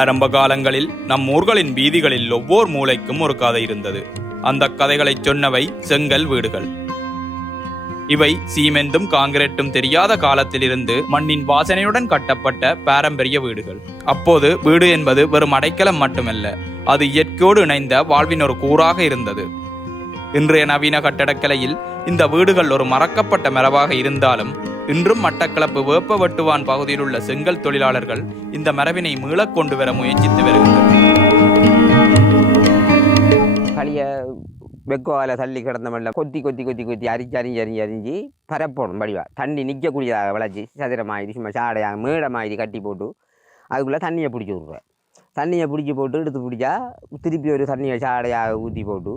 ஆரம்ப காலங்களில் நம் ஊர்களின் வீதிகளில் ஒவ்வொரு மூலைக்கும் ஒரு கதை இருந்தது. அந்த கதைகளை சொன்னவை செங்கல் வீடுகள். இவை சீமெந்தும் காங்கிரீட்டும் தெரியாத காலத்திலிருந்து மண்ணின் வாசனையுடன் கட்டப்பட்ட பாரம்பரிய வீடுகள். அப்போது வீடு என்பது வெறும் அடைக்கலம் மட்டுமல்ல, அது இயற்கையோடு இணைந்த வாழ்வின் ஒரு கூறாக இருந்தது. இன்றைய நவீன கட்டடக்கலையில் இந்த வீடுகள் ஒரு மறக்கப்பட்ட மரபாக இருந்தாலும் இன்றும் மட்டக்களப்பு வேப்பவெட்டுவான் பகுதியில் உள்ள செங்கல் தொழிலாளர்கள் இந்த மரபினை மீளக் கொண்டு வர முயற்சித்து வருகின்றனர். களிய வெக்கோவால தள்ளி கிடந்த மண்ணில் கொத்தி கொத்தி கொத்தி கொத்தி அரிஞ்சு பரப்போடும் படிவா தண்ணி நிற்கக்கூடியதாக விளைச்சி சதுரமாயிரி சும்மா சாடையாக மேடமாயிரி கட்டி போட்டு அதுக்குள்ளே தண்ணியை பிடிச்சி விட்ருவேன். தண்ணியை பிடிச்சி போட்டு எடுத்து பிடிச்சா திருப்பி ஒரு தண்ணியை சாடையாக ஊற்றி போட்டு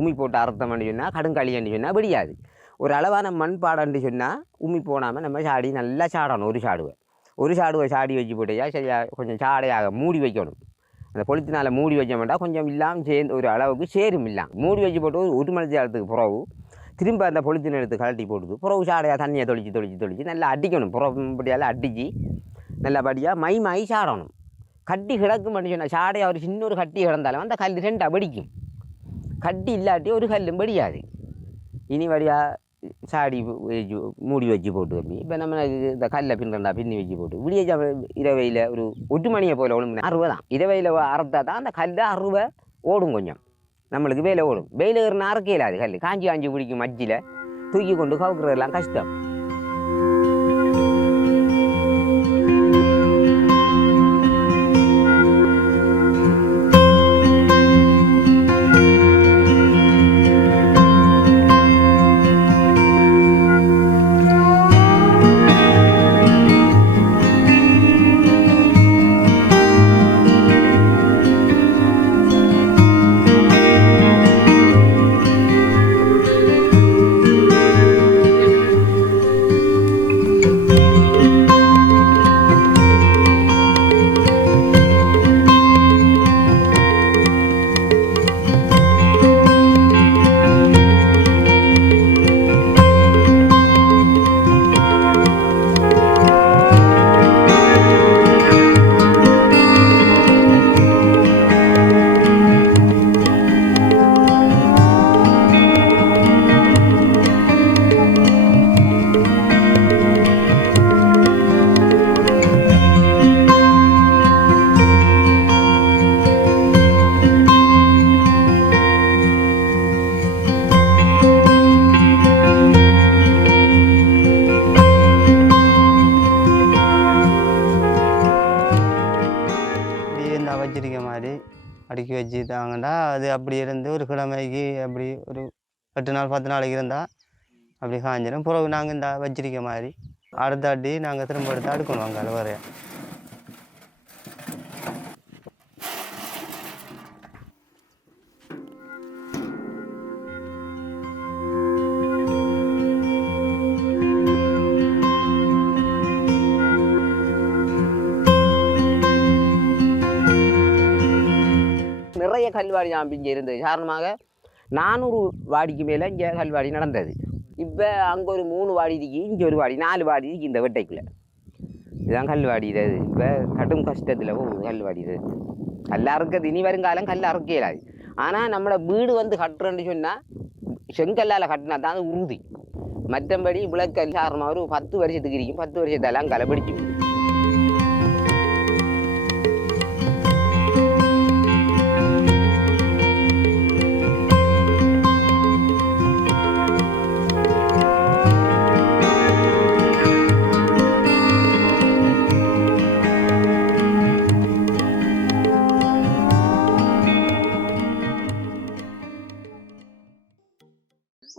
உமி போட்டு அறுத்தம் பண்ணி சொன்னால் கடுங்களி சொன்னால் பிடியாது. ஒரு அளவான மண்பாடன்னு சொன்னால் உமி போடாமல் நம்ம சாடி நல்லா சாடணும். ஒரு சாடுவை சாடி வச்சு போட்டியா சரியாக கொஞ்சம் சாடையாக மூடி வைக்கணும். அந்த பொலித்தினால் மூடி வைக்க மாட்டா கொஞ்சம் இல்லாமல் சேர்ந்து ஒரு அளவுக்கு சேரும் இல்லாம் மூடி வச்சு போட்டு ஒரு மணி நேரத்துக்கு பிறகு திரும்ப அந்த பொலித்தினை எடுத்து கழட்டி போட்டுது பிறகு சாடையாக தண்ணியை தொளிச்சு நல்லா அடிக்கணும். புறப்படியால் அடித்து நல்லபடியாக மை சாடணும். கட்டி கிடக்கும் பண்ணி சொன்னால் சாடையாக ஒரு சின்ன ஒரு கட்டி கிடந்தாலும் அந்த கல் ரெண்டாக வெடிக்கும். கட்டி இல்லாட்டி ஒரு கல்லும் படியாது. இனி வழியாக சாடி மூடி வச்சு போட்டு அப்படி இப்போ நம்ம இந்த கல்லை பின்னி வச்சு போட்டு விடிய இரவையில் ஒரு மணியை போல் ஒழுங்கு 60 தான். இரவையில் அறுத்தா தான் அந்த கல் 60 ஓடும். கொஞ்சம் நம்மளுக்கு வேலை ஓடும். வெயில் ஏறினா அறுக்க இல்லாது. கல் காஞ்சி பிடிக்கும். மஜ்ஜில் தூக்கி கொண்டு கவுக்குறதெல்லாம் கஷ்டம். வச்சிருக்க மாதிரி அடுக்கி வச்சுட்டாங்கன்னா அது அப்படி இருந்து ஒரு கிழமைக்கு அப்படி ஒரு 8 நாள் 10 நாளைக்கு இருந்தால் அப்படி காஞ்சிடும். பிறகு நாங்கள் இந்த வச்சிருக்க மாதிரி அடுத்தாட்டி நாங்கள் திரும்ப எடுத்து அடுக்கணும். அங்கே அளவறையா நிறைய கல்வாடி இங்கே இருந்தது. காரணமாக 400 வாடிக்கு மேலே இங்கே கல்வாடி நடந்தது. இப்போ அங்கே ஒரு 3 வாடி இருக்கு, இங்கே ஒரு வாடி 4 வாடி இருக்கு இந்த வெட்டைக்குள்ளே. இதுதான் கல்வாடி. இது இப்போ கடும் கஷ்டத்தில் கல்வாடி. இது கல்லாக இருக்கிறது இனி வருங்காலம் கல் அறுக்கலாது. ஆனால் நம்மளோட வீடு கட்டுறேன்னு சொன்னால் செங்கல்லால் கட்டினா தான் அது உறுதி. மற்றபடி விளக்கல் காரணமாக ஒரு 10 வருஷத்துக்கு இருக்கும். 10 வருஷத்தெல்லாம் களைப்பிடிச்சு.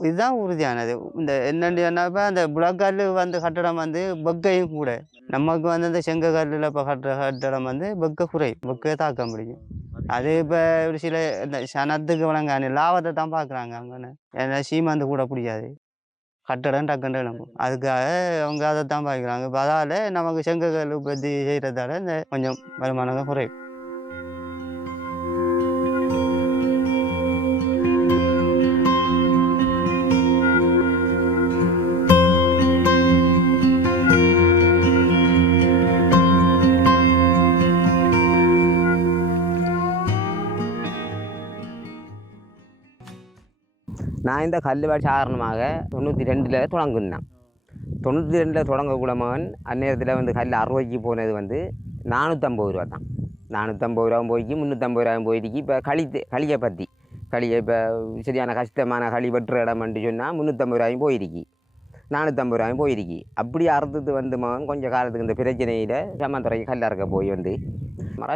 இதுதான் உறுதியானது. இந்த என்னென்னா அந்த புலக்கல் கட்டடம் வெக்கையும் கூட. நமக்கு அந்த செங்கக்கல்லில் இப்போ கட்டுற கட்டடம் வெக்க குறை, வெக்கையை தாக்க முடியும். அது இப்போ ஒரு சில இந்த சனத்துக்கு வழங்கான லாபத்தை தான் பார்க்குறாங்க. அங்கே ஏன்னா சீமாந்து கூட பிடிக்காது, கட்டடம் டக்குன்னு எழும்பும். அதுக்காக அவங்க அதை தான் பார்க்குறாங்க. இப்போ அதால் நமக்கு செங்கக்கல் உற்பத்தி செய்கிறதால இந்த கொஞ்சம் வருமானம் குறையும். நான் இந்த கல்லுவாடி சாதாரணமாக 92 தொடங்கினேன். 92 தொடங்கக்கூட மகன் அந்நேரத்தில் வந்து கல் 60 போனது வந்து 450 ரூபா தான். 450 ரூபாவும் போய்க்கு 350 ரூபாயும் போயிருக்கு. இப்போ களியை பற்றி இப்போ சரியான கஷ்டமான களி வெட்டுற இடம்னு சொன்னால் 350 ரூபாயும் போயிருக்கு, 450 ரூபாயும் போயிருக்கு. அப்படி அறுத்தது வந்து மகன் கொஞ்சம் காலத்துக்கு இந்த பிரச்சனையில் சம்மந்துறைக்கு கல் அறுக்க போய் வந்து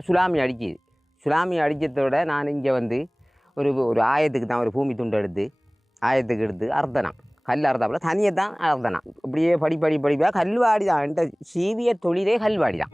சுனாமி அடிக்குது. சுனாமி அடித்ததோட நான் இங்கே வந்து ஒரு ஆயத்துக்கு தான் ஒரு பூமி துண்டு எடுத்து ஆயத்துக்கு எடுத்து அறுத்தனான். கல் அறுத்தாப்புல தனியை தான் அறுத்தனான். இப்படியே படிப்படியாக கல்வாடி தான். என்கிட்ட சீவிய தொழிலே கல்வாடி தான்.